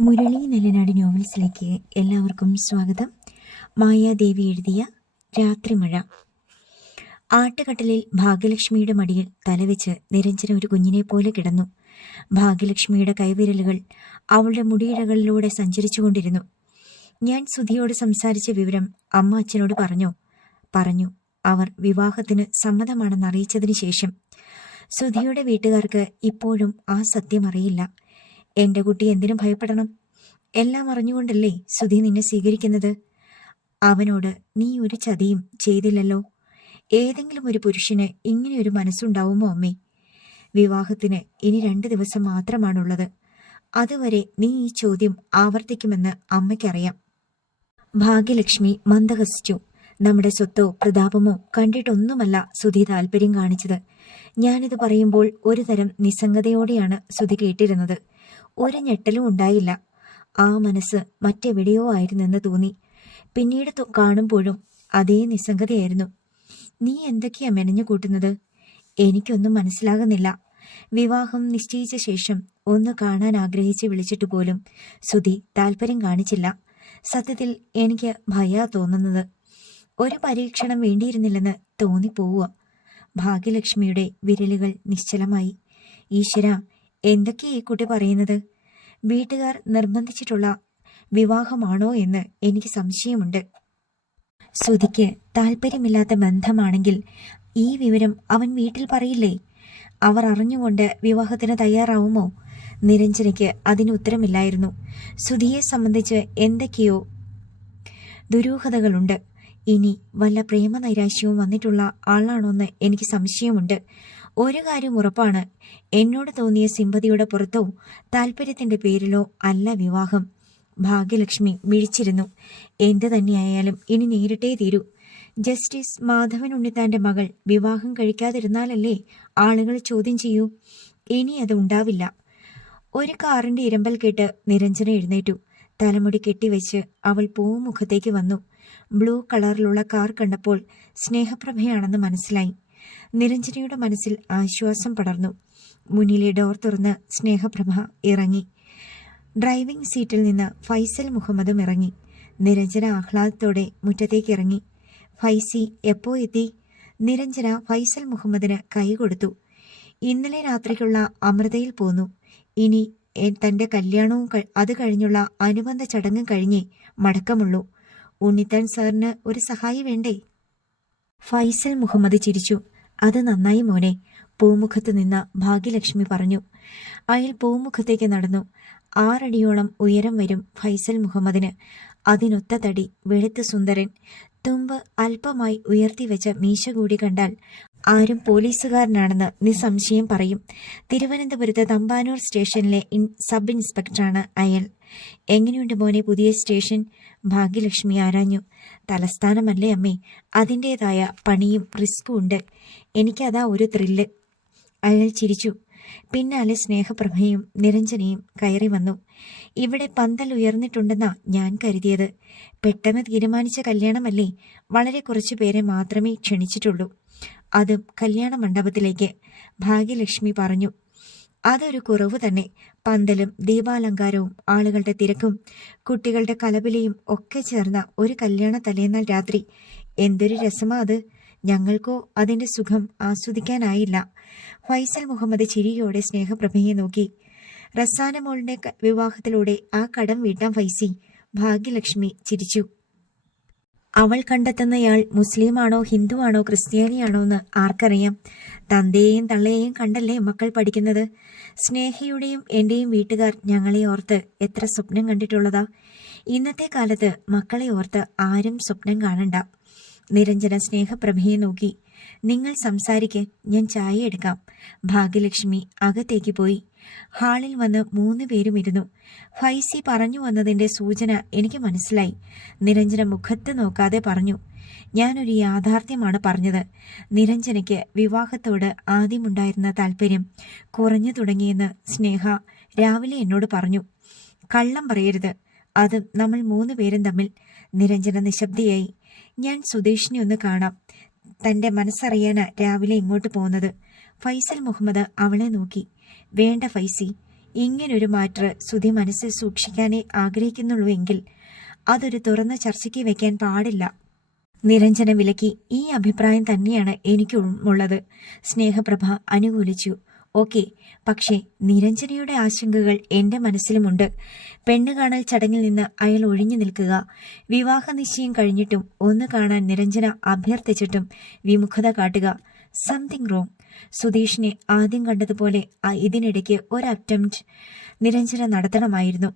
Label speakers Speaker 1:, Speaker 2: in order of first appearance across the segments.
Speaker 1: മുരളി നെല്ലനാട് നോവൽസിലേക്ക് എല്ലാവർക്കും സ്വാഗതം. മായാദേവി എഴുതിയ രാത്രിമഴ. ആട്ടുകട്ടലിൽ ഭാഗ്യലക്ഷ്മിയുടെ മടിയിൽ തലവെച്ച് നിരഞ്ജന ഒരു കുഞ്ഞിനെ പോലെ കിടന്നു. ഭാഗ്യലക്ഷ്മിയുടെ കൈവിരലുകൾ അവളുടെ മുടിയിഴകളിലൂടെ സഞ്ചരിച്ചുകൊണ്ടിരുന്നു. ഞാൻ സുധിയോട് സംസാരിച്ച വിവരം അമ്മ അച്ഛനോട് പറഞ്ഞോ. പറഞ്ഞു അവർ വിവാഹത്തിന് സമ്മതമാണെന്ന് അറിയിച്ചതിന് ശേഷം. സുധിയുടെ വീട്ടുകാർക്ക് ഇപ്പോഴും ആ സത്യം അറിയില്ല. എന്റെ കുട്ടി എന്തിനു ഭയപ്പെടണം. എല്ലാം അറിഞ്ഞുകൊണ്ടല്ലേ സുധി നിന്നെ സ്വീകരിക്കുന്നത്? അവനോട് നീ ഒരു ചതിയും ചെയ്തില്ലല്ലോ. ഏതെങ്കിലും ഒരു പുരുഷന് ഇങ്ങനെ ഒരു മനസ്സുണ്ടാവുമോ അമ്മേ? വിവാഹത്തിന് ഇനി രണ്ട് ദിവസം മാത്രമാണുള്ളത്. അതുവരെ നീ ഈ ചോദ്യം ആവർത്തിക്കുമെന്ന് അമ്മയ്ക്കറിയാം. ഭാഗ്യലക്ഷ്മി മന്ദഹസിച്ചു. നമ്മുടെ സ്വത്തോ പ്രതാപമോ കണ്ടിട്ടൊന്നുമല്ല സുധി താല്പര്യം കാണിച്ചത്. ഞാനിത് പറയുമ്പോൾ ഒരുതരം നിസ്സംഗതയോടെയാണ് സുധി കേട്ടിരുന്നത്. ഒരു ഞെട്ടലും ഉണ്ടായില്ല. ആ മനസ്സ് മറ്റെവിടെയോ ആയിരുന്നെന്ന് തോന്നി. പിന്നീട് കാണുമ്പോഴും അതേ നിസ്സംഗതയായിരുന്നു. നീ എന്തൊക്കെയാ മെനഞ്ഞു കൂട്ടുന്നത്? എനിക്കൊന്നും മനസ്സിലാകുന്നില്ല. വിവാഹം നിശ്ചയിച്ച ശേഷം ഒന്ന് കാണാൻ ആഗ്രഹിച്ച് വിളിച്ചിട്ട് പോലും സുധി താല്പര്യം കാണിച്ചില്ല. സത്യത്തിൽ എനിക്ക് ഭയാ തോന്നുന്നത്. ഒരു പരീക്ഷണം വേണ്ടിയിരുന്നില്ലെന്ന് തോന്നിപ്പോവുക. ഭാഗ്യലക്ഷ്മിയുടെ വിരലുകൾ നിശ്ചലമായി. ഈശ്വര എന്തൊക്കെയാ ഈ കുട്ടി പറയുന്നത്? വീട്ടുകാർ നിർബന്ധിച്ചിട്ടുള്ള വിവാഹമാണോ എന്ന് എനിക്ക് സംശയമുണ്ട്. ശ്രുതിക്ക് താല്പര്യമില്ലാത്ത ബന്ധമാണെങ്കിൽ ഈ വിവരം അവൻ വീട്ടിൽ പറയില്ലേ? അവർ അറിഞ്ഞുകൊണ്ട് വിവാഹത്തിന് തയ്യാറാവുമോ? നിരഞ്ജനയ്ക്ക് അതിന് ഉത്തരമില്ലായിരുന്നു. സുധിയെ സംബന്ധിച്ച് എന്തൊക്കെയോ ദുരൂഹതകളുണ്ട്. ഇനി വല്ല പ്രേമനൈരാശ്യവും വന്നിട്ടുള്ള ആളാണോന്ന് എനിക്ക് സംശയമുണ്ട്. ഒരു കാര്യം ഉറപ്പാണ്. എന്നോട് തോന്നിയ സിമ്പതിയുടെ പുറത്തോ താല്പര്യത്തിന്റെ പേരിലോ അല്ല വിവാഹം. ഭാഗ്യലക്ഷ്മി വിളിച്ചിരുന്നു എന്ത് തന്നെയായാലും ഇനി നേരിട്ടേ തീരൂ. ജസ്റ്റിസ് മാധവൻ ഉണ്ണിത്താന്റെ മകൾ വിവാഹം കഴിക്കാതിരുന്നാലല്ലേ ആളുകൾ ചോദ്യം ചെയ്യൂ? ഇനി അത് ഉണ്ടാവില്ല. ഒരു കാറിന്റെ ഇരമ്പൽ കേട്ട് നിരഞ്ജന എഴുന്നേറ്റു. തലമുടി കെട്ടിവെച്ച് അവൾ പൂമുഖത്തേക്ക് വന്നു. ബ്ലൂ കളറിലുള്ള കാർ കണ്ടപ്പോൾ സ്നേഹപ്രഭയാണെന്ന് മനസ്സിലായി. നിരഞ്ജനയുടെ മനസ്സിൽ ആശ്വാസം പടർന്നു. മുന്നിലെ ഡോർ തുറന്ന് സ്നേഹപ്രഭ ഇറങ്ങി. ഡ്രൈവിംഗ് സീറ്റിൽ നിന്ന് ഫൈസൽ മുഹമ്മദും ഇറങ്ങി. നിരഞ്ജന ആഹ്ലാദത്തോടെ മുറ്റത്തേക്ക് ഇറങ്ങി. ഫൈസി എപ്പോ എത്തി? നിരഞ്ജന ഫൈസൽ മുഹമ്മദിന് കൈ കൊടുത്തു. ഇന്നലെ രാത്രിക്കുള്ള അമൃതയിൽ പോന്നു. ഇനി തന്റെ കല്യാണവും അത് കഴിഞ്ഞുള്ള അനുബന്ധ ചടങ്ങും കഴിഞ്ഞേ മടക്കമുള്ളൂ. ഉണ്ണിത്താൻ സാറിന് ഒരു സഹായി വേണ്ടേ? ഫൈസൽ മുഹമ്മദ് ചിരിച്ചു. അത് നന്നായി മോനെ പൂമുഖത്ത് നിന്ന ഭാഗ്യലക്ഷ്മി പറഞ്ഞു. അയാൾ പൂമുഖത്തേക്ക് നടന്നു. ആറടിയോളം ഉയരം വരും ഫൈസൽ മുഹമ്മദിന്. അതിനൊത്ത തടി വെളുത്ത സുന്ദരൻ. തുമ്പ് അല്പമായി ഉയർത്തിവെച്ച മീശ കൂടി കണ്ടാൽ ആരും പോലീസുകാരനാണെന്ന് നിസ്സംശയം പറയും. തിരുവനന്തപുരത്ത് തമ്പാനൂർ സ്റ്റേഷനിലെ സബ് ഇൻസ്പെക്ടറാണ് അയാൾ. എങ്ങനെയുണ്ട് മോനെ പുതിയ സ്റ്റേഷൻ? ഭാഗ്യലക്ഷ്മി ആരാഞ്ഞു. തലസ്ഥാനമല്ലേ അമ്മേ. അതിന്റെതായ പണിയും റിസ്കും ഉണ്ട്. എനിക്കതാ ഒരു ത്രില്ല്. അയാൾ ചിരിച്ചു. പിന്നാലെ സ്നേഹപ്രഭയും നിരഞ്ജനയും കയറി വന്നു. ഇവിടെ പന്തൽ ഉയർന്നിട്ടുണ്ടെന്നാ ഞാൻ കരുതിയത്. പെട്ടെന്ന് തീരുമാനിച്ച കല്യാണമല്ലേ വളരെ കുറച്ചു പേരെ മാത്രമേ ക്ഷണിച്ചിട്ടുള്ളൂ. അതും കല്യാണ മണ്ഡപത്തിലേക്ക് ഭാഗ്യലക്ഷ്മി പറഞ്ഞു. അതൊരു കുറവ് തന്നെ. പന്തലും ദീപാലങ്കാരവും ആളുകളുടെ തിരക്കും കുട്ടികളുടെ കലപിലയും ഒക്കെ ചേർന്ന ഒരു കല്യാണ തലേന്നാൾ രാത്രി. എന്തൊരു രസമാ അത്. ഞങ്ങൾക്കോ അതിന്റെ സുഖം ആസ്വദിക്കാനായില്ല. ഫൈസൽ മുഹമ്മദ് ചിരിയോടെ സ്നേഹപ്രഭയെ നോക്കി. റസാന മോളുടെ ക- വിവാഹത്തിലൂടെ ആ കടം വീട്ടാൻ ഫൈസി ഭാഗ്യലക്ഷ്മി ചിരിച്ചു. അവൾ കണ്ടെത്തുന്നയാൾ മുസ്ലിമാണോ ഹിന്ദുവാണോ ക്രിസ്ത്യാനിയാണോ എന്ന് ആർക്കറിയാം. തന്തയെയും തള്ളയെയും കണ്ടല്ലേ മക്കൾ പഠിക്കുന്നത്? സ്നേഹയുടെയും എന്റെയും വീട്ടുകാർ ഞങ്ങളെ ഓർത്ത് എത്ര സ്വപ്നം കണ്ടിട്ടുള്ളതാ. ഇന്നത്തെ കാലത്ത് മക്കളെ ഓർത്ത് ആരും സ്വപ്നം കാണണ്ട. നിരഞ്ജന സ്നേഹപ്രഭയെ നോക്കി. നിങ്ങൾ സംസാരിക്ക് ഞാൻ ചായ എടുക്കാം. ഭാഗ്യലക്ഷ്മി അകത്തേക്ക് പോയി. ഹാളിൽ വന്ന് മൂന്ന് പേരും ഇരുന്നു. ഫൈസി പറഞ്ഞു വന്നതിന്റെ സൂചന എനിക്ക് മനസ്സിലായി. നിരഞ്ജന മുഖത്ത് നോക്കാതെ പറഞ്ഞു ഞാനൊരു യാഥാർത്ഥ്യമാണ് പറഞ്ഞത്. നിരഞ്ജനയ്ക്ക് വിവാഹത്തോട് ആദ്യമുണ്ടായിരുന്ന താല്പര്യം കുറഞ്ഞു തുടങ്ങിയെന്ന് സ്നേഹ രാവിലെ എന്നോട് പറഞ്ഞു. കള്ളം പറയരുത്. അത് നമ്മൾ മൂന്ന് പേരും തമ്മിൽ. നിരഞ്ജന നിശബ്ദയായി ഞാൻ സുദേഷിനെ ഒന്ന് കാണാം. തന്റെ മനസ്സറിയാനാ രാവിലെ ഇങ്ങോട്ട് പോകുന്നത് ഫൈസൽ മുഹമ്മദ് അവളെ നോക്കി. വേണ്ട ഫൈസി ഇങ്ങനൊരു മാറ്റർ സുധി മനസ്സിൽ സൂക്ഷിക്കാനേ ആഗ്രഹിക്കുന്നുള്ളൂ എങ്കിൽ അതൊരു തുറന്ന ചർച്ചയ്ക്ക് വെക്കാൻ പാടില്ല. നിരഞ്ജന വിലക്കി ഈ അഭിപ്രായം തന്നെയാണ് എനിക്കുമുള്ളത്. സ്നേഹപ്രഭ അനുകൂലിച്ചു. ഓക്കെ പക്ഷേ നിരഞ്ജനയുടെ ആശങ്കകൾ എന്റെ മനസ്സിലുമുണ്ട്. പെണ്ണ് കാണൽ ചടങ്ങിൽ നിന്ന് അയാൾ ഒഴിഞ്ഞു നിൽക്കുക. വിവാഹ നിശ്ചയം കഴിഞ്ഞിട്ടും ഒന്ന് കാണാൻ നിരഞ്ജന അഭ്യർത്ഥിച്ചിട്ടും വിമുഖത കാട്ടുക. സംതിങ് റോങ് സുധീഷിനെ ആദ്യം കണ്ടതുപോലെ ഇതിനിടയ്ക്ക് ഒരു അറ്റംപ്റ്റ് നിരഞ്ജന നടത്തണമായിരുന്നു.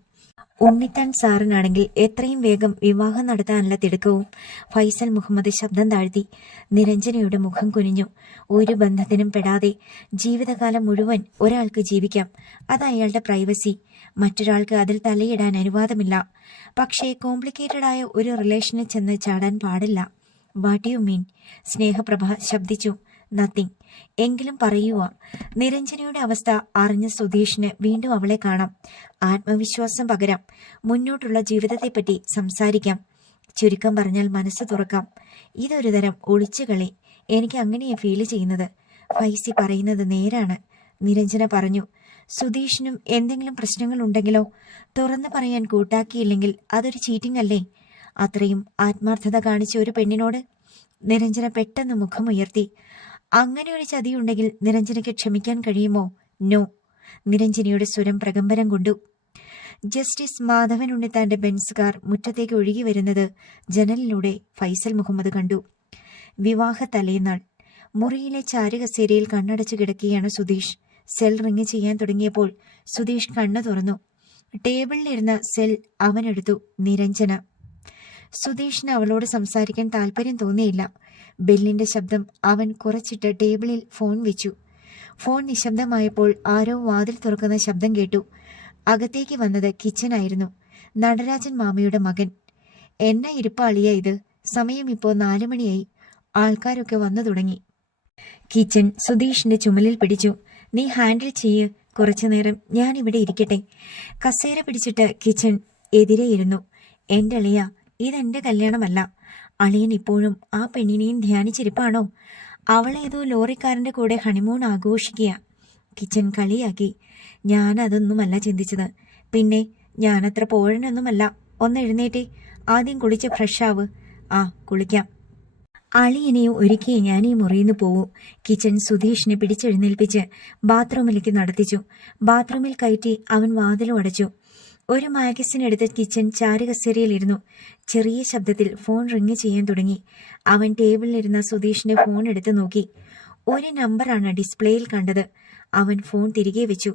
Speaker 1: ഉണ്ണിത്താൻ സാറിനാണെങ്കിൽ എത്രയും വേഗം വിവാഹം നടത്താനുള്ള തിടുക്കവും ഫൈസൽ മുഹമ്മദ് ശബ്ദം താഴ്ത്തി നിരഞ്ജനയുടെ മുഖം കുനിഞ്ഞു. ഒരു ബന്ധത്തിനും പെടാതെ ജീവിതകാലം മുഴുവൻ ഒരാൾക്ക് ജീവിക്കാം. അത് അയാളുടെ പ്രൈവസി. മറ്റൊരാൾക്ക് അതിൽ തലയിടാൻ അനുവാദമില്ല. പക്ഷേ കോംപ്ലിക്കേറ്റഡ് ആയ ഒരു റിലേഷനിൽ ചെന്ന് ചാടാൻ പാടില്ല. What you mean? സ്നേഹപ്രഭ ശബ്ദിച്ചു. നത്തിങ്. എങ്കിലും പറയുക നിരഞ്ജനയുടെ അവസ്ഥ അറിഞ്ഞ സുധീഷിന് വീണ്ടും അവളെ കാണാം. ആത്മവിശ്വാസം പകരാം. മുന്നോട്ടുള്ള ജീവിതത്തെപ്പറ്റി സംസാരിക്കാം. ചുരുക്കം പറഞ്ഞാൽ മനസ്സ് തുറക്കാം. ഇതൊരു തരം ഒളിച്ചുകളി. എനിക്ക് അങ്ങനെയാണ് ഫീൽ ചെയ്യുന്നത്. ഫൈസി പറയുന്നത് നേരാണ്. നിരഞ്ജന പറഞ്ഞു സുധീഷിനും എന്തെങ്കിലും പ്രശ്നങ്ങൾ ഉണ്ടെങ്കിലോ? തുറന്നു പറയാൻ കൂട്ടാക്കിയില്ലെങ്കിൽ അതൊരു ചീറ്റിംഗ് അല്ലേ? അത്രയും ആത്മാർത്ഥത കാണിച്ച ഒരു പെണ്ണിനോട്? നിരഞ്ജന പെട്ടെന്ന് മുഖമുയർത്തി അങ്ങനെ ഒരു ചതിയുണ്ടെങ്കിൽ നിരഞ്ജനയ്ക്ക് ക്ഷമിക്കാൻ കഴിയുമോ? നോ. നിരഞ്ജനയുടെ സ്വരം പ്രകമ്പനം കൊണ്ടു. ജസ്റ്റിസ് മാധവൻ ഉണ്ണിത്താന്റെ ബെൻസ് കാർ മുറ്റത്തേക്ക് ഒഴുകി വരുന്നത് ജനലിലൂടെ ഫൈസൽ മുഹമ്മദ് കണ്ടു. വിവാഹ തലേന്നാൾ. മുറിയിലെ ചാരുകസേരയിൽ കണ്ണടച്ചു കിടക്കുകയാണ് സുധീഷ്. സെൽ റിങ് ചെയ്യാൻ തുടങ്ങിയപ്പോൾ സുധീഷ് കണ്ണു തുറന്നു. ടേബിളിലിരുന്ന സെൽ അവനെടുത്തു നിരഞ്ജന. സുധീഷിന് അവളോട് സംസാരിക്കാൻ താല്പര്യം തോന്നിയില്ല. ബെല്ലിന്റെ ശബ്ദം അവൻ കുറച്ചിട്ട് ടേബിളിൽ ഫോൺ വെച്ചു. ഫോൺ നിശബ്ദമായപ്പോൾ ആരോ വാതിൽ തുറക്കുന്ന ശബ്ദം കേട്ടു. അകത്തേക്ക് വന്നത് കിച്ചനായിരുന്നു നടരാജൻ മാമയുടെ മകൻ. എന്ന ഇരിപ്പാളിയ ഇത്? സമയം ഇപ്പോൾ നാലുമണിയായി ആൾക്കാരൊക്കെ വന്നു തുടങ്ങി. കിച്ചൻ സുധീഷിന്റെ ചുമലിൽ പിടിച്ചു. നീ ഹാൻഡിൽ ചെയ്യ്. കുറച്ചുനേരം ഞാൻ ഇവിടെ ഇരിക്കട്ടെ. കസേര പിടിച്ചിട്ട് കിച്ചൻ എതിരെ ഇരുന്നു. എന്റെ അളിയ ഇതെന്റെ കല്യാണമല്ല. അളിയൻ ഇപ്പോഴും ആ പെണ്ണിനെയും ധ്യാനിച്ചിരിപ്പാണോ? അവളേതോ ലോറിക്കാരന്റെ കൂടെ ഹണിമൂൺ ആഘോഷിക്കുക. കിച്ചൻ കളിയാക്കി. ഞാൻ അതൊന്നുമല്ല ചിന്തിച്ചത്. പിന്നെ ഞാനത്ര പോഴനൊന്നുമല്ല ഒന്ന് എഴുന്നേറ്റേ. ആദ്യം കുളിച്ച് ഫ്രഷാവ് ആ കുളിക്കാം. അളിയനെയും ഒരുക്കി ഞാൻ ഈ മുറിയിൽ നിന്ന് പോവും. കിച്ചൻ സുധീഷിനെ പിടിച്ചെഴുന്നേൽപ്പിച്ച് ബാത്റൂമിലേക്ക് നടത്തിച്ചു. ബാത്റൂമിൽ കയറ്റി അവൻ വാതിലും അടച്ചു. ഒരു മാഗസിൻ എടുത്ത് കിച്ചൻ ചാരുകസേരയിലിരുന്നു. ചെറിയ ശബ്ദത്തിൽ ഫോൺ റിങ് ചെയ്യാൻ തുടങ്ങി. അവൻ ടേബിളിലിരുന്ന സുധീഷിന്റെ ഫോൺ എടുത്തു നോക്കി. ഒരു നമ്പറാണ് ഡിസ്പ്ലേയിൽ കണ്ടത്. അവൻ ഫോൺ തിരികെ വെച്ചു.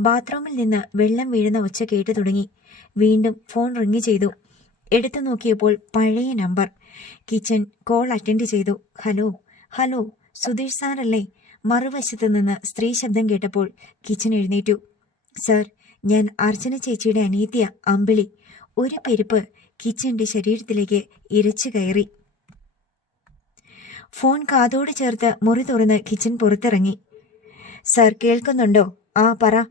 Speaker 1: ബാത്റൂമിൽ നിന്ന് വെള്ളം വീഴുന്ന ഒച്ച കേട്ടു തുടങ്ങി. വീണ്ടും ഫോൺ റിങ് ചെയ്തു. എടുത്തു നോക്കിയപ്പോൾ പഴയ നമ്പർ. കിച്ചൻ കോൾ അറ്റൻഡ് ചെയ്തു. ഹലോ ഹലോ സുധീഷ് സാറല്ലേ? മറുവശത്ത് നിന്ന് സ്ത്രീ ശബ്ദം കേട്ടപ്പോൾ കിച്ചൻ എഴുന്നേറ്റു. സർ ഞാൻ അർച്ചന ചേച്ചിയുടെ അനീതിയ അമ്പിളി ഒരു പെരുപ്പ് കിച്ചന്റെ ശരീരത്തിലേക്ക് ഇരച്ചു കയറി. ഫോൺ കാതോട് ചേർത്ത് മുറി തുറന്ന് കിച്ചൻ പുറത്തിറങ്ങി. സർ കേൾക്കുന്നുണ്ടോ? ആ പറ.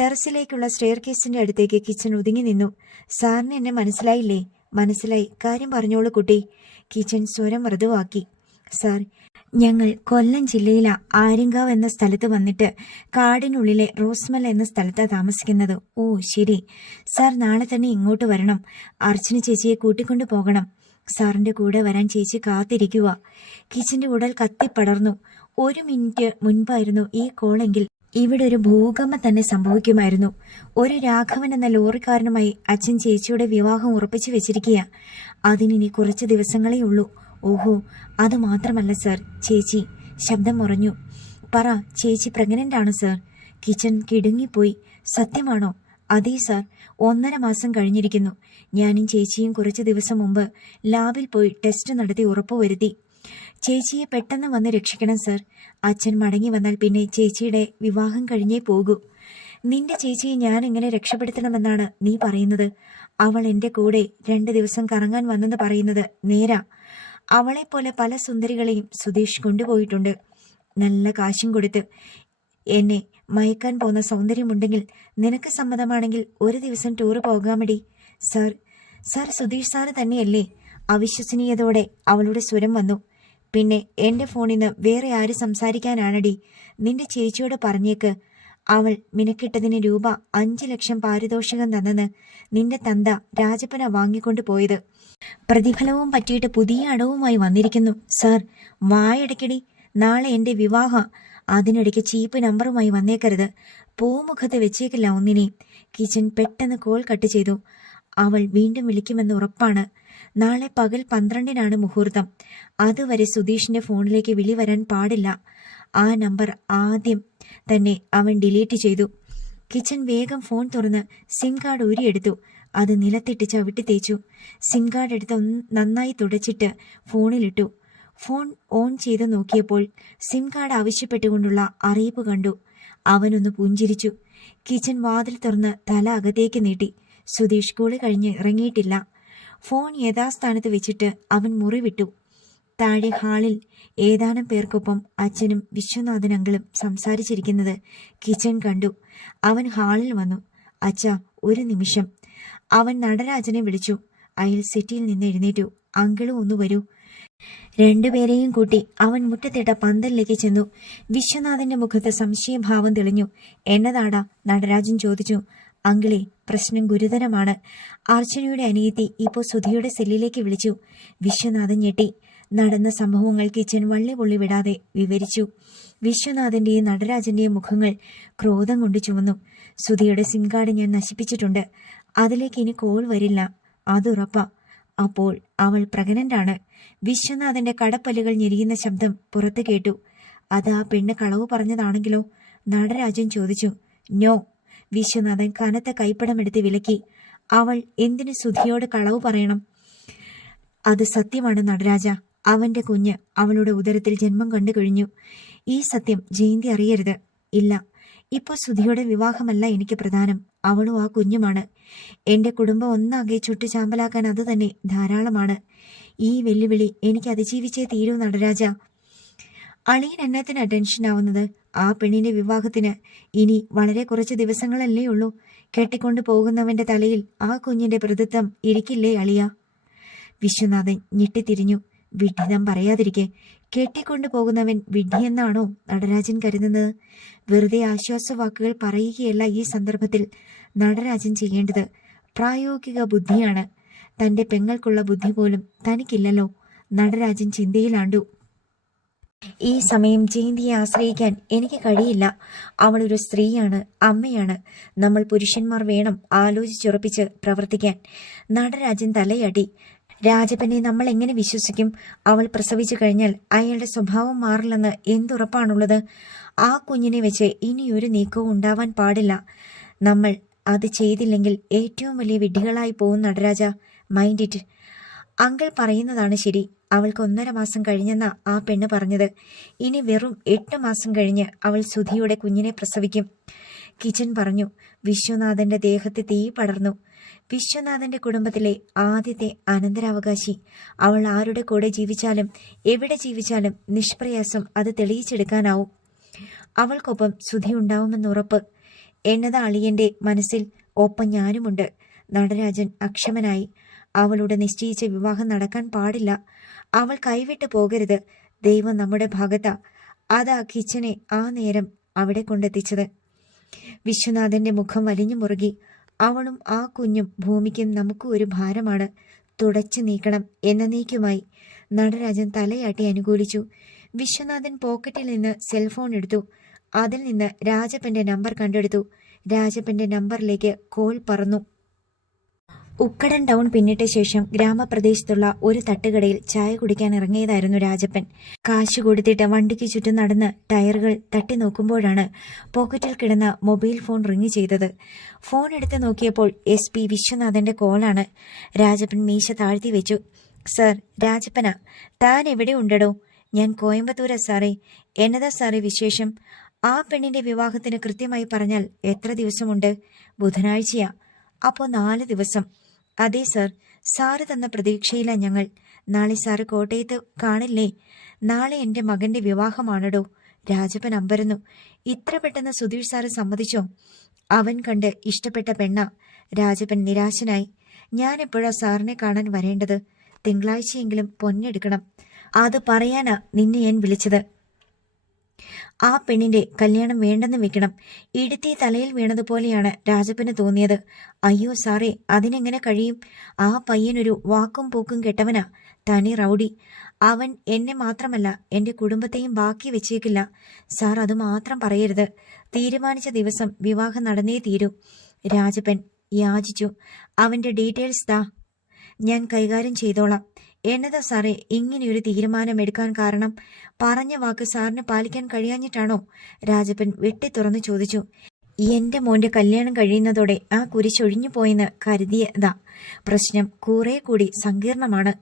Speaker 1: ടെറസിലേക്കുള്ള സ്റ്റെയർ കേസിന്റെ അടുത്തേക്ക് കിച്ചൻ ഒതുങ്ങി നിന്നു. സാറിന് എന്നെ മനസ്സിലായില്ലേ? മനസ്സിലായി. കാര്യം പറഞ്ഞോളൂ കുട്ടി. കിച്ചൻ സ്വരം മൃദുവാക്കി സാർ ഞങ്ങൾ കൊല്ലം ജില്ലയിലെ ആര്യങ്കാവ് എന്ന സ്ഥലത്ത് വന്നിട്ട് കാടിനുള്ളിലെ റോസ്മൽ എന്ന സ്ഥലത്താണ് താമസിക്കുന്നത്. ഓ ശരി. സാർ നാളെ തന്നെ ഇങ്ങോട്ട് വരണം. അർച്ചന ചേച്ചിയെ കൂട്ടിക്കൊണ്ടു പോകണം. സാറിന്റെ കൂടെ വരാൻ ചേച്ചി കാത്തിരിക്കുക കിച്ചന്റെ ഉടൽ കത്തിപ്പടർന്നു ഒരു മിനിറ്റ് മുൻപായിരുന്നു ഈ കോളെങ്കിൽ ഇവിടെ ഒരു ഭൂകമ്പം തന്നെ സംഭവിക്കുമായിരുന്നു. ഒരു രാഘവൻ എന്ന ലോറിക്കാരനുമായി അച്ഛൻ ചേച്ചിയുടെ വിവാഹം ഉറപ്പിച്ചു വെച്ചിരിക്കുക അതിനി കുറച്ച് ദിവസങ്ങളേ ഉള്ളൂ. ഓഹോ അത് മാത്രമല്ല സർ. ചേച്ചി ശബ്ദം മുറഞ്ഞു പറ ചേച്ചി പ്രഗ്നന്റ് ആണ് സർ. കിച്ചൺ കിടുങ്ങിപ്പോയി. സത്യമാണോ? അതെ സർ. ഒന്നര മാസം കഴിഞ്ഞിരിക്കുന്നു. ഞാനും ചേച്ചിയും കുറച്ച് ദിവസം മുമ്പ് ലാബിൽ പോയി ടെസ്റ്റ് നടത്തി ഉറപ്പുവരുത്തി. ചേച്ചിയെ പെട്ടെന്ന് വന്ന് രക്ഷിക്കണം സർ. അച്ഛൻ മടങ്ങി വന്നാൽ പിന്നെ ചേച്ചിയുടെ വിവാഹം കഴിഞ്ഞേ പോകൂ. നിന്റെ ചേച്ചിയെ ഞാൻ എങ്ങനെ രക്ഷപ്പെടുത്തണമെന്നാണ് നീ പറയുന്നത്? അവൾ എന്റെ കൂടെ രണ്ട് ദിവസം കറങ്ങാൻ വന്നെന്ന് പറയുന്നത് നേരാ. അവളെപ്പോലെ പല സുന്ദരികളെയും സുധീഷ് കൊണ്ടുപോയിട്ടുണ്ട്. നല്ല കാശും കൊടുത്ത്. എന്നെ മയക്കാൻ പോകുന്ന സൗന്ദര്യമുണ്ടെങ്കിൽ നിനക്ക് സമ്മതമാണെങ്കിൽ ഒരു ദിവസം ടൂറ് പോകാമടി. സാർ സാർ സുധീഷ് സാറ് തന്നെയല്ലേ? അവിശ്വസനീയതോടെ അവളുടെ സ്വരം വന്നു. പിന്നെ എന്റെ ഫോണിൽ നിന്ന് വേറെ ആര് സംസാരിക്കാനാണടി. നിന്റെ ചേച്ചിയോട് പറഞ്ഞേക്ക്. അവൾ മിനക്കിട്ടതിന് രൂപ അഞ്ചു ലക്ഷം പാരിതോഷികം തന്നെന്ന് നിന്റെ തന്ത രാജപ്പന വാങ്ങിക്കൊണ്ടു പോയത്. പ്രതിഫലവും പറ്റിയിട്ട് പുതിയ അടവുമായി വന്നിരിക്കുന്നു സാർ. വായടക്കടി നാളെ എന്റെ വിവാഹ. അതിനിടയ്ക്ക് ചീപ്പ് നമ്പറുമായി വന്നേക്കരുത്. പൂമുഖത്ത് വെച്ചേക്കില്ല ഒന്നിനെ. കിച്ചൻ പെട്ടെന്ന് കോൾ കട്ട് ചെയ്തു. അവൾ വീണ്ടും വിളിക്കുമെന്ന് ഉറപ്പാണ്. നാളെ പകൽ പന്ത്രണ്ടിനാണ് മുഹൂർത്തം. അതുവരെ സുധീഷിന്റെ ഫോണിലേക്ക് വിളി വരാൻ പാടില്ല. ആ നമ്പർ ആദ്യം തന്നെ അവൻ ഡിലീറ്റ് ചെയ്തു. കിച്ചൻ വേഗം ഫോൺ തുറന്ന് സിം കാർഡ് ഊരിയെടുത്തു. അത് നിലത്തിട്ട് ചവിട്ടി തേച്ചു. സിം കാർഡ് എടുത്ത് നന്നായി തുടച്ചിട്ട് ഫോണിലിട്ടു. ഫോൺ ഓൺ ചെയ്ത് നോക്കിയപ്പോൾ സിം കാർഡ് ആവശ്യപ്പെട്ടുകൊണ്ടുള്ള അറിയിപ്പ് കണ്ടു. അവനൊന്ന് പുഞ്ചിരിച്ചു. കിച്ചൻ വാതിൽ തുറന്ന് തല അകത്തേക്ക് നീട്ടി. സുധീഷ് കൂളി കഴിഞ്ഞ് ഇറങ്ങിയിട്ടില്ല. ഫോൺ യഥാസ്ഥാനത്ത് വെച്ചിട്ട് അവൻ മുറി വിട്ടു. താഴെ ഹാളിൽ ഏതാനും പേർക്കൊപ്പം അച്ഛനും വിശ്വനാഥൻ അങ്കിളും സംസാരിച്ചിരിക്കുന്നത് കിച്ചൺ കണ്ടു. അവൻ ഹാളിൽ വന്നു. അച്ഛ ഒരു നിമിഷം. അവൻ നടരാജനെ വിളിച്ചു. അയാൾ സിറ്റിയിൽ നിന്ന് എഴുന്നേറ്റു. അങ്കിളും ഒന്ന് വരൂ. രണ്ടുപേരെയും കൂട്ടി അവൻ മുറ്റത്തിട്ട പന്തലിലേക്ക് ചെന്നു. വിശ്വനാഥന്റെ മുഖത്ത് സംശയഭാവം തെളിഞ്ഞു. എന്നതാടാ? നടരാജൻ ചോദിച്ചു. അങ്കിളെ പ്രശ്നം ഗുരുതരമാണ്. അർച്ചനയുടെ അനിയത്തി ഇപ്പോൾ സുധിയുടെ സെല്ലിലേക്ക് വിളിച്ചു. വിശ്വനാഥൻ ഞെട്ടി. നടന്ന സംഭവങ്ങൾ കിച്ചൻ വള്ളി പൊള്ളി വിടാതെ വിവരിച്ചു. വിശ്വനാഥന്റെയും നടരാജന്റെയും മുഖങ്ങൾ ക്രോധം കൊണ്ട് ചുമന്നു സുധിയുടെ സിം കാർഡ് ഞാൻ നശിപ്പിച്ചിട്ടുണ്ട്. അതിലേക്ക് ഇനി കോൾ വരില്ല. അതുറപ്പാ അപ്പോൾ അവൾ പ്രഗ്നന്റാണ് വിശ്വനാഥന്റെ കടപ്പല്ലുകൾ ഞെരിയുന്ന ശബ്ദം പുറത്തു കേട്ടു. അത് ആ പെണ്ണ് കളവ് പറഞ്ഞതാണെങ്കിലോ? നടരാജൻ ചോദിച്ചു. നോ. വിശ്വനാഥൻ കനത്ത കൈപ്പടമെടുത്ത് വിലക്കി. അവൾ എന്തിനു സുധിയോട് കളവ് പറയണം? അത് സത്യമാണ് നടരാജ. അവന്റെ കുഞ്ഞ് അവളുടെ ഉദരത്തിൽ ജന്മം കണ്ടു കഴിഞ്ഞു. ഈ സത്യം ജയന്തി അറിയരുത്. ഇല്ല. ഇപ്പോൾ സുധിയുടെ വിവാഹമല്ല എനിക്ക് പ്രധാനം. അവളും ആ കുഞ്ഞുമാണ്. എന്റെ കുടുംബം ഒന്നാകെ ചുട്ടു ചാമ്പലാക്കാൻ അത് തന്നെ ധാരാളമാണ്. ഈ വെല്ലുവിളി എനിക്ക് അതിജീവിച്ചേ തീരൂ നടരാജ. അളിയൻ എന്നത്തിന് അറ്റൻഷൻ ആവുന്നത്? ആ പെണ്ണിന്റെ വിവാഹത്തിന് ഇനി വളരെ കുറച്ച് ദിവസങ്ങളല്ലേ ഉള്ളൂ. കെട്ടിക്കൊണ്ടു പോകുന്നവന്റെ തലയിൽ ആ കുഞ്ഞിന്റെ പ്രതിത്വം ഇരിക്കില്ലേ അളിയ? വിശ്വനാഥൻ ഞെട്ടിത്തിരിഞ്ഞു. വിഡ്ഢിതം പറയാതിരിക്കെ കെട്ടിക്കൊണ്ടു പോകുന്നവൻ വിഡ്ഢിയെന്നാണോ നടരാജൻ കരുതുന്നത്? വെറുതെ ആശ്വാസവാക്കുകൾ പറയുകയല്ല ഈ സന്ദർഭത്തിൽ നടരാജൻ ചെയ്യേണ്ടത്. പ്രായോഗിക ബുദ്ധിയാണ്. തന്റെ പെങ്ങൾക്കുള്ള ബുദ്ധി പോലും തനിക്കില്ലല്ലോ. നടരാജൻ ചിന്തയിലാണ്ടു. ഈ സമയം ജയന്തിയെ ആശ്രയിക്കാൻ എനിക്ക് കഴിയില്ല. അവൾ ഒരു സ്ത്രീയാണ് അമ്മയാണ്. നമ്മൾ പുരുഷന്മാർ വേണം ആലോചിച്ചുറപ്പിച്ച് പ്രവർത്തിക്കാൻ. നടരാജൻ തലയടി. രാജപ്പനെ നമ്മൾ എങ്ങനെ വിശ്വസിക്കും? അവൾ പ്രസവിച്ചു കഴിഞ്ഞാൽ അയാളുടെ സ്വഭാവം മാറില്ലെന്ന് എന്തുറപ്പാണുള്ളത്? ആ കുഞ്ഞിനെ വെച്ച് ഇനിയൊരു നീക്കവും ഉണ്ടാവാൻ പാടില്ല. നമ്മൾ അത് ചെയ്തില്ലെങ്കിൽ ഏറ്റവും വലിയ വിഡ്ഢികളായി പോകും നടരാജ. മൈൻഡ് ഇറ്റ് അങ്കിൾ പറയുന്നതാണ് ശരി. അവൾക്ക് ഒന്നര മാസം കഴിഞ്ഞെന്ന ആ പെണ്ണ് പറഞ്ഞത്. ഇനി വെറും എട്ട് മാസം കഴിഞ്ഞ് അവൾ സുധിയുടെ കുഞ്ഞിനെ പ്രസവിക്കും. കിച്ചൻ പറഞ്ഞു വിശ്വനാഥന്റെ ദേഹത്ത് തീ പടർന്നു. വിശ്വനാഥന്റെ കുടുംബത്തിലെ ആദ്യത്തെ അനന്തരാവകാശി. അവൾ ആരുടെ കൂടെ ജീവിച്ചാലും എവിടെ ജീവിച്ചാലും നിഷ്പ്രയാസം അത് തെളിയിച്ചെടുക്കാനാവും. അവൾക്കൊപ്പം സുധി ഉണ്ടാവുമെന്ന് ഉറപ്പ്. എന്നത അളിയന്റെ മനസ്സിൽ ഒപ്പം ഞാനുമുണ്ട്. നടരാജൻ അക്ഷമനായി. അവളുടെ നിശ്ചയിച്ച വിവാഹം നടക്കാൻ പാടില്ല. അവൾ കൈവിട്ട് പോകരുത്. ദൈവം നമ്മുടെ ഭാഗത്താ. അതാ കിച്ചനെ ആ നേരം അവിടെ കൊണ്ടെത്തിച്ചത്. വിശ്വനാഥന്റെ മുഖം വലിഞ്ഞു മുറുകി അവളും ആ കുഞ്ഞും ഭൂമിക്കും നമുക്കും ഒരു ഭാരമാണ്. തുടച്ചു നീക്കണം. എന്നേക്കുമായി നടരാജൻ തലയാട്ടി അനുകൂലിച്ചു. വിശ്വനാഥൻ പോക്കറ്റിൽ നിന്ന് സെൽഫോൺ എടുത്തു. അതിൽ നിന്ന് രാജപ്പന്റെ നമ്പർ കണ്ടെടുത്തു. രാജപ്പന്റെ നമ്പറിലേക്ക് കോൾ പറന്നു. ഉക്കടൻ ടൗൺ പിന്നിട്ട ശേഷം ഗ്രാമപ്രദേശത്തുള്ള ഒരു തട്ടുകടയിൽ ചായ കുടിക്കാൻ ഇറങ്ങിയതായിരുന്നു രാജപ്പൻ. കാശ് കൊടുത്തിട്ട് വണ്ടിക്ക് ചുറ്റും നടന്ന് ടയറുകൾ തട്ടി നോക്കുമ്പോഴാണ് പോക്കറ്റിൽ കിടന്ന മൊബൈൽ ഫോൺ റിങ് ചെയ്തത്. ഫോൺ എടുത്ത് നോക്കിയപ്പോൾ എസ് പി വിശ്വനാഥന്റെ കോളാണ്. രാജപ്പൻ മീശ താഴ്ത്തി വെച്ചു. സർ രാജപ്പന താൻ എവിടെ ഉണ്ടടോ? ഞാൻ കോയമ്പത്തൂരാ സാറേ. എന്നതാ സാറേ വിശേഷം? ആ പെണ്ണിന്റെ വിവാഹത്തിന് കൃത്യമായി പറഞ്ഞാൽ എത്ര ദിവസമുണ്ട്? ബുധനാഴ്ചയാ. അപ്പോൾ നാല് ദിവസം. അതെ സർ. സാറ് തന്ന പ്രതീക്ഷയിലാണ് ഞങ്ങൾ. നാളെ സാറ് കോട്ടയത്ത് കാണില്ലേ? നാളെ എന്റെ മകന്റെ വിവാഹമാണടോ. രാജപ്പൻ അമ്പരന്നു. ഇത്ര പെട്ടെന്ന് സുധീഷ് സാറ് സമ്മതിച്ചോ? അവൻ കണ്ട് ഇഷ്ടപ്പെട്ട പെണ്ണ. രാജപ്പൻ നിരാശനായി. ഞാൻ എപ്പോഴാ സാറിനെ കാണാൻ വരേണ്ടത്? തിങ്കളാഴ്ചയെങ്കിലും പൊന്നെടുക്കണം. അത് പറയാനാ നിന്നെ ഞാൻ വിളിച്ചത്. ആ പെണ്ണിന്റെ കല്യാണം വേണ്ടെന്ന് വെക്കണം. ഇടുത്തി തലയിൽ വീണതുപോലെയാണ് രാജപ്പന് തോന്നിയത്. അയ്യോ സാറേ അതിനെങ്ങനെ കഴിയും? ആ പയ്യനൊരു വാക്കും പോക്കും കെട്ടവനാ. തനി റൗഡി. അവൻ എന്നെ മാത്രമല്ല എന്റെ കുടുംബത്തെയും ബാക്കി വെച്ചേക്കില്ല. സാർ അത് മാത്രം പറയരുത്. തീരുമാനിച്ച ദിവസം വിവാഹം നടന്നേ തീരൂ. രാജപ്പൻ യാചിച്ചു. അവന്റെ ഡീറ്റെയിൽസ് താ ഞാൻ കൈകാര്യം ചെയ്തോളാം. എന്നതാ സാറേ ഇങ്ങനെയൊരു തീരുമാനം എടുക്കാൻ കാരണം? പറഞ്ഞ വാക്ക് സാറിന് പാലിക്കാൻ കഴിയാഞ്ഞിട്ടാണോ? രാജപ്പൻ വെട്ടി തുറന്നു ചോദിച്ചു. എന്റെ മോന്റെ കല്യാണം കഴിയുന്നതോടെ ആ കുരിശൊഴിഞ്ഞു പോയെന്ന് കരുതിയതാ. പ്രശ്നം കുറെ കൂടി സങ്കീർണമാണ്.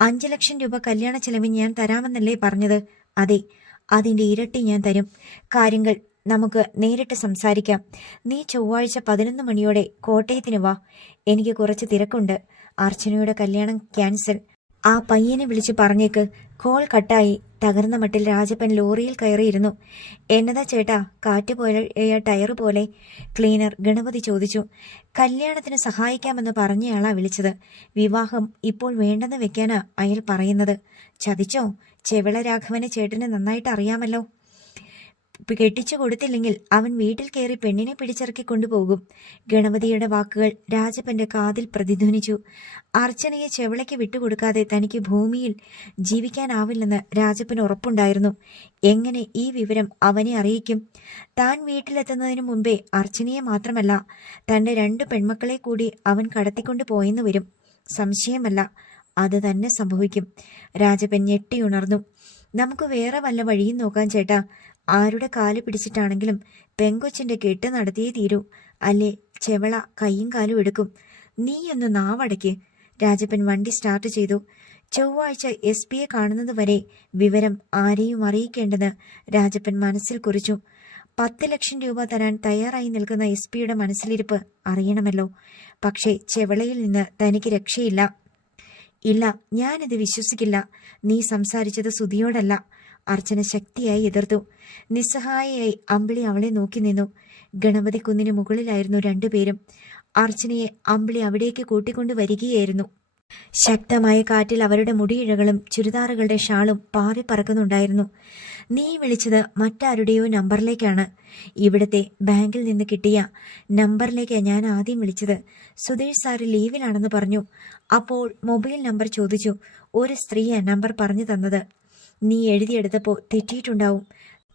Speaker 1: അഞ്ചു ലക്ഷം രൂപ കല്യാണ ചെലവിന് ഞാൻ തരാമെന്നല്ലേ പറഞ്ഞത്? അതെ അതിന്റെ ഇരട്ടി ഞാൻ തരും. കാര്യങ്ങൾ നമുക്ക് നേരിട്ട് സംസാരിക്കാം. നീ ചൊവ്വാഴ്ച പതിനൊന്ന് മണിയോടെ കോട്ടയത്തിന് വാ. എനിക്ക് കുറച്ച് തിരക്കുണ്ട്. അർച്ചനയുടെ കല്യാണം ക്യാൻസൽ. ആ പയ്യനെ വിളിച്ച് പറഞ്ഞേക്ക്. കോൾ കട്ടായി. തകർന്ന മട്ടിൽ രാജപ്പൻ ലോറിയിൽ കയറിയിരുന്നു. എന്നതാ ചേട്ടാ കാറ്റ് പോലെ ടയർ പോലെ. ക്ലീനർ ഗണപതി ചോദിച്ചു. കല്യാണത്തിന് സഹായിക്കാമെന്ന് പറഞ്ഞയാളാ വിളിച്ചത്. വിവാഹം ഇപ്പോൾ വേണ്ടെന്ന് വെക്കാനാ അയാൾ പറയുന്നത്. ചതിച്ചോ? ചെവിള രാഘവനെ ചേട്ടന് നന്നായിട്ട് അറിയാമല്ലോ കെട്ടിച്ചു കൊടുത്തില്ലെങ്കിൽ അവൻ വീട്ടിൽ കയറി പെണ്ണിനെ പിടിച്ചിറക്കി കൊണ്ടുപോകും. ഗണപതിയുടെ വാക്കുകൾ രാജപ്പന്റെ കാതിൽ പ്രതിധ്വനിച്ചു. അർച്ചനയെ ചെവിളയ്ക്ക് വിട്ടുകൊടുക്കാതെ തനിക്ക് ഭൂമിയിൽ ജീവിക്കാനാവില്ലെന്ന് രാജപ്പന് ഉറപ്പുണ്ടായിരുന്നു. എങ്ങനെ ഈ വിവരം അവനെ അറിയിക്കും? താൻ വീട്ടിലെത്തുന്നതിനു മുമ്പേ അർച്ചനയെ മാത്രമല്ല തന്റെ രണ്ട് പെൺമക്കളെ കൂടി അവൻ കടത്തിക്കൊണ്ടു പോയെന്ന് വരും. സംശയമല്ല അത് തന്നെ സംഭവിക്കും. രാജപ്പൻ ഞെട്ടിയുണർന്നു. നമുക്ക് വേറെ വല്ല വഴിയും നോക്കാൻ ചേട്ടാ. ആരുടെ കാൽ പിടിച്ചിട്ടാണെങ്കിലും പെങ്കൊച്ചിന്റെ കെട്ട് നടത്തിയേ തീരൂ. അല്ലേ ചെവള കൈയും കാലും എടുക്കും. നീ ഒന്ന് നാവടയ്ക്ക് രാജപ്പൻ വണ്ടി സ്റ്റാർട്ട് ചെയ്തു. ചൊവ്വാഴ്ച എസ് പിയെ കാണുന്നത് വരെ വിവരം ആരെയും അറിയിക്കേണ്ടെന്ന് രാജപ്പൻ മനസ്സിൽ കുറിച്ചു. പത്ത് ലക്ഷം രൂപ തരാൻ തയ്യാറായി നിൽക്കുന്ന എസ് പിയുടെ മനസ്സിലിരിപ്പ് അറിയണമല്ലോ. പക്ഷേ ചെവളയിൽ നിന്ന് തനിക്ക് രക്ഷയില്ല. ഇല്ല ഞാനിത് വിശ്വസിക്കില്ല. നീ സംസാരിച്ചത് സുധിയോടല്ല. അർച്ചന ശക്തിയായി എതിർത്തു. നിസ്സഹായയായി അമ്പിളി അവളെ നോക്കി നിന്നു. ഗണപതി കുന്നിന് മുകളിലായിരുന്നു രണ്ടുപേരും. അർച്ചനയെ അമ്പിളി അവിടേക്ക് കൂട്ടിക്കൊണ്ടു വരികയായിരുന്നു. ശക്തമായ കാറ്റിൽ അവരുടെ മുടിയിഴകളും ചുരിദാറുകളുടെ ഷാളും പാറി പറക്കുന്നുണ്ടായിരുന്നു. നീ വിളിച്ചത് മറ്റാരുടെയോ നമ്പറിലേക്കാണ്. ഇവിടുത്തെ ബാങ്കിൽ നിന്ന് കിട്ടിയ നമ്പറിലേക്ക് ഞാൻ ആദ്യം വിളിച്ചത്. സുധീഷ് സാറ് ലീവിലാണെന്ന് പറഞ്ഞു. അപ്പോൾ മൊബൈൽ നമ്പർ ചോദിച്ചു. ഒരു സ്ത്രീയാണ് നമ്പർ പറഞ്ഞു തന്നത്. നീ എഴുതിയെടുത്തപ്പോൾ തെറ്റിയിട്ടുണ്ടാവും.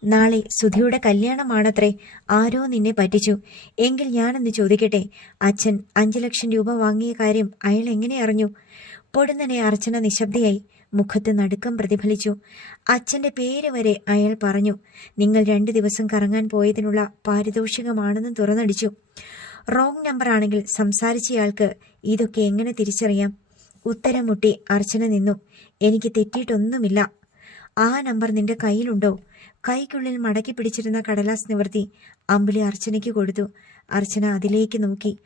Speaker 1: നാളെ സുധിയുടെ കല്യാണമാണത്രേ. ആരോ നിന്നെ പറ്റിച്ചു. എങ്കിൽ ഞാനെന്ന് ചോദിക്കട്ടെ. അച്ഛൻ അഞ്ചു ലക്ഷം രൂപ വാങ്ങിയ കാര്യം അയാൾ എങ്ങനെ അറിഞ്ഞു? പൊടുന്നനെ അർച്ചന നിശബ്ദയായി മുഖത്ത് നടുക്കം പ്രതിഫലിച്ചു. അച്ഛന്റെ പേര് വരെ അയാൾ പറഞ്ഞു. നിങ്ങൾ രണ്ടു ദിവസം കറങ്ങാൻ പോയതിനുള്ള പാരിതോഷികമാണെന്ന് തുറന്നടിച്ചു. റോങ് നമ്പറാണെങ്കിൽ സംസാരിച്ചയാൾക്ക് ഇതൊക്കെ എങ്ങനെ തിരിച്ചറിയാം? ഉത്തരം മുട്ടി അർച്ചന നിന്നു. എനിക്ക് തെറ്റിയിട്ടൊന്നുമില്ല. ആ നമ്പർ നിന്റെ കയ്യിലുണ്ടോ? കൈക്കുള്ളിൽ മടക്കി പിടിച്ചിരുന്ന കടലാസ് നിവർത്തി അമ്പിളി അർച്ചനയ്ക്ക് കൊടുത്തു. അർച്ചന അതിലേക്ക് നോക്കി.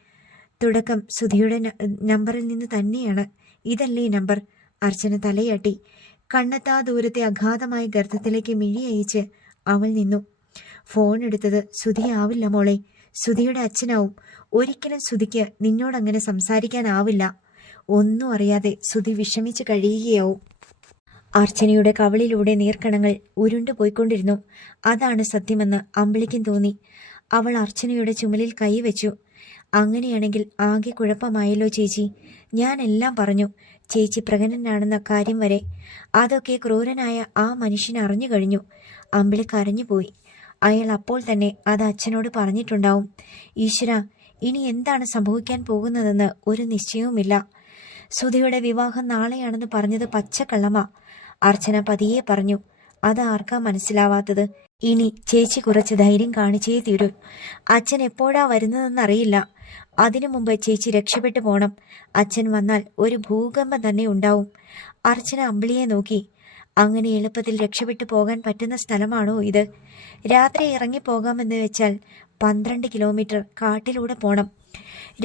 Speaker 1: തുടക്കം സുധിയുടെ നമ്പറിൽ നിന്ന് തന്നെയാണ്. ഇതല്ലേ നമ്പർ? അർച്ചന തലയാട്ടി. കണ്ണെത്താ ദൂരത്തെ അഗാധമായ ഗർത്തത്തിലേക്ക് മിഴിയയച്ച് അവൾ നിന്നു. ഫോൺ എടുത്തത് സുധിയാവില്ല മോളെ. സുധിയുടെ അച്ഛനാവും. ഒരിക്കലും സുധിക്ക് നിന്നോടങ്ങനെ സംസാരിക്കാനാവില്ല. ഒന്നും അറിയാതെ സുധി വിഷമിച്ച് കഴിയുകയാവും. അർച്ചനയുടെ കവളിലൂടെ നീർക്കണങ്ങൾ ഉരുണ്ടു പോയിക്കൊണ്ടിരുന്നു. അതാണ് സത്യമെന്ന് അമ്പിളിക്കും തോന്നി. അവൾ അർച്ചനയുടെ ചുമലിൽ കൈവച്ചു അങ്ങനെയാണെങ്കിൽ ആകെ കുഴപ്പമായല്ലോ ചേച്ചി. ഞാൻ എല്ലാം പറഞ്ഞു. ചേച്ചി പ്രകടനാണെന്ന കാര്യം വരെ. അതൊക്കെ ക്രൂരനായ ആ മനുഷ്യൻ അറിഞ്ഞു കഴിഞ്ഞു. അമ്പിളി കരഞ്ഞുപോയി അയാൾ അപ്പോൾ തന്നെ അത് അച്ഛനോട് പറഞ്ഞിട്ടുണ്ടാവും. ഈശ്വര ഇനി എന്താണ് സംഭവിക്കാൻ പോകുന്നതെന്ന് ഒരു നിശ്ചയവുമില്ല. സുധയുടെ വിവാഹം നാളെയാണെന്ന് പറഞ്ഞത് പച്ചക്കള്ളമാ. അർച്ചന പതിയെ പറഞ്ഞു അത് ആർക്കാ മനസ്സിലാവാത്തത്? ഇനി ചേച്ചി കുറച്ച് ധൈര്യം കാണിച്ചേ തീരൂ. അച്ഛൻ എപ്പോഴാ വരുന്നതെന്നറിയില്ല. അതിനു മുമ്പ് ചേച്ചി രക്ഷപ്പെട്ടു പോണം. അച്ഛൻ വന്നാൽ ഒരു ഭൂകമ്പം തന്നെ ഉണ്ടാവും. അർച്ചന അമ്പിളിയെ നോക്കി. അങ്ങനെ എളുപ്പത്തിൽ രക്ഷപ്പെട്ടു പോകാൻ പറ്റുന്ന സ്ഥലമാണോ ഇത്? രാത്രി ഇറങ്ങിപ്പോകാമെന്ന് വെച്ചാൽ പന്ത്രണ്ട് കിലോമീറ്റർ കാട്ടിലൂടെ പോണം.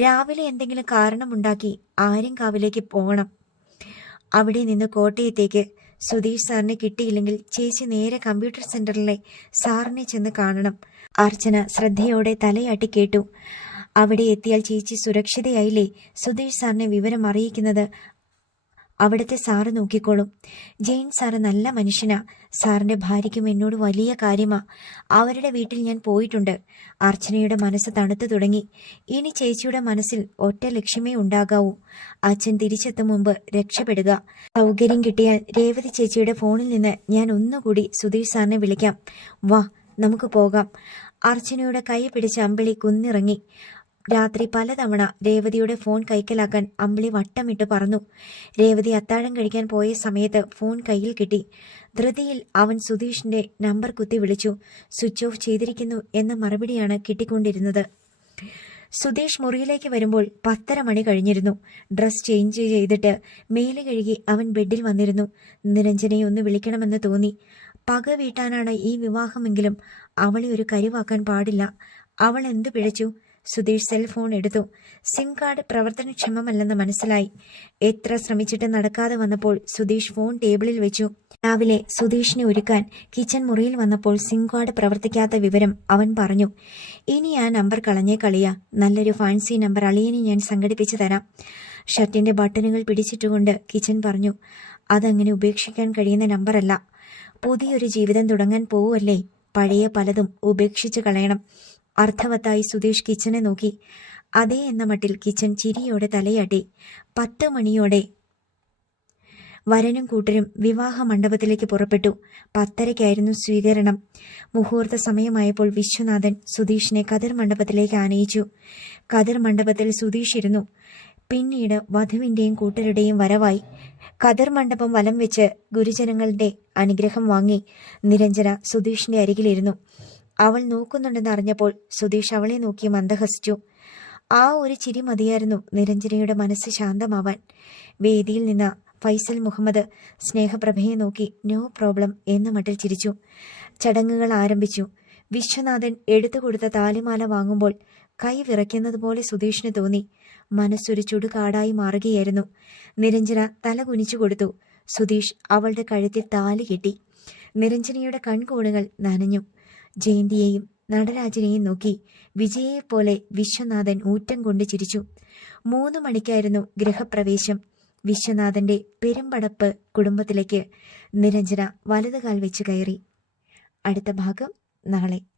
Speaker 1: രാവിലെ എന്തെങ്കിലും കാരണമുണ്ടാക്കി ആര്യങ്കാവിലേക്ക് പോകണം. അവിടെ നിന്ന് കോട്ടയത്തേക്ക് സുധീഷ് സാറിനെ കിട്ടിയില്ലെങ്കിൽ ചേച്ചി നേരെ കമ്പ്യൂട്ടർ സെന്ററിലെ സാറിനെ ചെന്ന് കാണണം. അർച്ചന ശ്രദ്ധയോടെ തലയാട്ടി കേട്ടു. അവിടെ എത്തിയാൽ ചേച്ചി സുരക്ഷിതയായില്ലേ? സുധീഷ് സാറിനെ വിവരം അറിയിക്കുന്നത് അവിടുത്തെ സാറ് നോക്കിക്കോളും. ജെയിൻ സാറ് നല്ല മനുഷ്യനാ. സാറിന്റെ ഭാര്യയ്ക്കും എന്നോട് വലിയ കാര്യമാ. അവരുടെ വീട്ടിൽ ഞാൻ പോയിട്ടുണ്ട്. അർച്ചനയുടെ മനസ്സ് തണുത്തു തുടങ്ങി. ഇനി ചേച്ചിയുടെ മനസ്സിൽ ഒറ്റ ലക്ഷ്യമേ ഉണ്ടാകാവൂ. അച്ഛൻ തിരിച്ചെത്തും മുമ്പ് രക്ഷപ്പെടുക. സൗകര്യം കിട്ടിയാൽ രേവതി ചേച്ചിയുടെ ഫോണിൽ നിന്ന് ഞാൻ ഒന്നുകൂടി സുധീഷ് സാറിനെ വിളിക്കാം. വാ നമുക്ക് പോകാം. അർച്ചനയുടെ കൈ പിടിച്ച അമ്പിളി കുന്നിറങ്ങി. രാത്രി പലതവണ രേവതിയുടെ ഫോൺ കൈക്കലാക്കാൻ അമ്പിളി വട്ടമിട്ട് പറഞ്ഞു രേവതി അത്താഴം കഴിക്കാൻ പോയ സമയത്ത് ഫോൺ കയ്യിൽ കിട്ടി. ധൃതിയിൽ അവൻ സുധീഷിന്റെ നമ്പർ കുത്തി വിളിച്ചു. സ്വിച്ച് ഓഫ് ചെയ്തിരിക്കുന്നു എന്ന മറുപടിയാണ് കിട്ടിക്കൊണ്ടിരുന്നത്. സുധീഷ് മുറിയിലേക്ക് വരുമ്പോൾ പത്തര മണി കഴിഞ്ഞിരുന്നു. ഡ്രസ് ചേഞ്ച് ചെയ്തിട്ട് മേൽ കഴുകി അവൻ ബെഡിൽ വന്നിരുന്നു. നിരഞ്ജനെ ഒന്ന് വിളിക്കണമെന്ന് തോന്നി. പക വീട്ടാനാണ് ഈ വിവാഹമെങ്കിലും അവളെ ഒരു കരുവാക്കാൻ പാടില്ല. അവൾ എന്തു പിഴച്ചു? സുധീഷ് സെൽഫോൺ എടുത്തു. സിം കാർഡ് പ്രവർത്തനക്ഷമമല്ലെന്ന് മനസ്സിലായി. എത്ര ശ്രമിച്ചിട്ട് നടക്കാതെ വന്നപ്പോൾ സുധീഷ് ഫോൺ ടേബിളിൽ വെച്ചു. രാവിലെ സുധീഷിനെ ഒരുക്കാൻ കിച്ചൺ മുറിയിൽ വന്നപ്പോൾ സിം കാർഡ് പ്രവർത്തിക്കാത്ത വിവരം അവൻ പറഞ്ഞു. ഇനി ആ നമ്പർ കളഞ്ഞേ കളിയ. നല്ലൊരു ഫാൻസി നമ്പർ അളിയനെ ഞാൻ സംഘടിപ്പിച്ചു തരാം. ഷർട്ടിന്റെ ബട്ടണുകൾ പിടിച്ചിട്ടുകൊണ്ട് കിച്ചൻ പറഞ്ഞു. അതങ്ങനെ ഉപേക്ഷിക്കാൻ കഴിയുന്ന നമ്പറല്ല പുതിയൊരു ജീവിതം തുടങ്ങാൻ പോവല്ലേ പഴയ പലതും ഉപേക്ഷിച്ച് കളയണം. അർത്ഥവത്തായി സുധീഷ് കിച്ചനെ നോക്കി. അതേ എന്ന മട്ടിൽ കിച്ചൻ ചിരിയോടെ തലയാട്ടി. പത്ത് മണിയോടെ. വരനും കൂട്ടരും വിവാഹ മണ്ഡപത്തിലേക്ക് പുറപ്പെട്ടു. പത്തരയ്ക്കായിരുന്നു സ്വീകരണം. മുഹൂർത്ത സമയമായപ്പോൾ വിശ്വനാഥൻ സുധീഷിനെ കതിർ മണ്ഡപത്തിലേക്ക് ആനയിച്ചു. കതിർ മണ്ഡപത്തിൽ സുധീഷ് ഇരുന്നു. പിന്നീട് വധുവിന്റെയും കൂട്ടരുടെയും വരവായി. കതിർ മണ്ഡപം വലം വെച്ച് ഗുരുജനങ്ങളുടെ അനുഗ്രഹം വാങ്ങി. നിരഞ്ജന സുധീഷിന്റെ അരികിലിരുന്നു. അവൾ നോക്കുന്നുണ്ടെന്ന് അറിഞ്ഞപ്പോൾ സുധീഷ് അവളെ നോക്കി മന്ദഹസിച്ചു. ആ ഒരു ചിരി മതിയായിരുന്നു നിരഞ്ജനയുടെ മനസ്സ് ശാന്തമാവാൻ. വേദിയിൽ നിന്ന് ഫൈസൽ മുഹമ്മദ് സ്നേഹപ്രഭയെ നോക്കി നോ പ്രോബ്ലം എന്ന് മട്ടിൽ ചിരിച്ചു. ചടങ്ങുകൾ ആരംഭിച്ചു. വിശ്വനാഥൻ എടുത്തു കൊടുത്ത താലിമാല വാങ്ങുമ്പോൾ കൈ വിറയ്ക്കുന്നത് പോലെ സുധീഷിന് തോന്നി. മനസ്സൊരു ചുടുകാടായി മാറുകയായിരുന്നു. നിരഞ്ജന തല കുനിച്ചു കൊടുത്തു. സുധീഷ് അവളുടെ കഴുത്തിൽ താലി കെട്ടി. നിരഞ്ജനയുടെ കൺകോണുകൾ നനഞ്ഞു. ജയന്തിയെയും നടരാജനെയും നോക്കി വിജയെപ്പോലെ വിശ്വനാഥൻ ഊറ്റം കൊണ്ട് ചിരിച്ചു. മൂന്ന് മണിക്കായിരുന്നു ഗ്രഹപ്രവേശം വിശ്വനാഥന്റെ പെരുമ്പടപ്പ് കുടുംബത്തിലേക്ക് നിരഞ്ജന വലതുകാൽ വെച്ച് കയറി. അടുത്ത ഭാഗം നാളെ.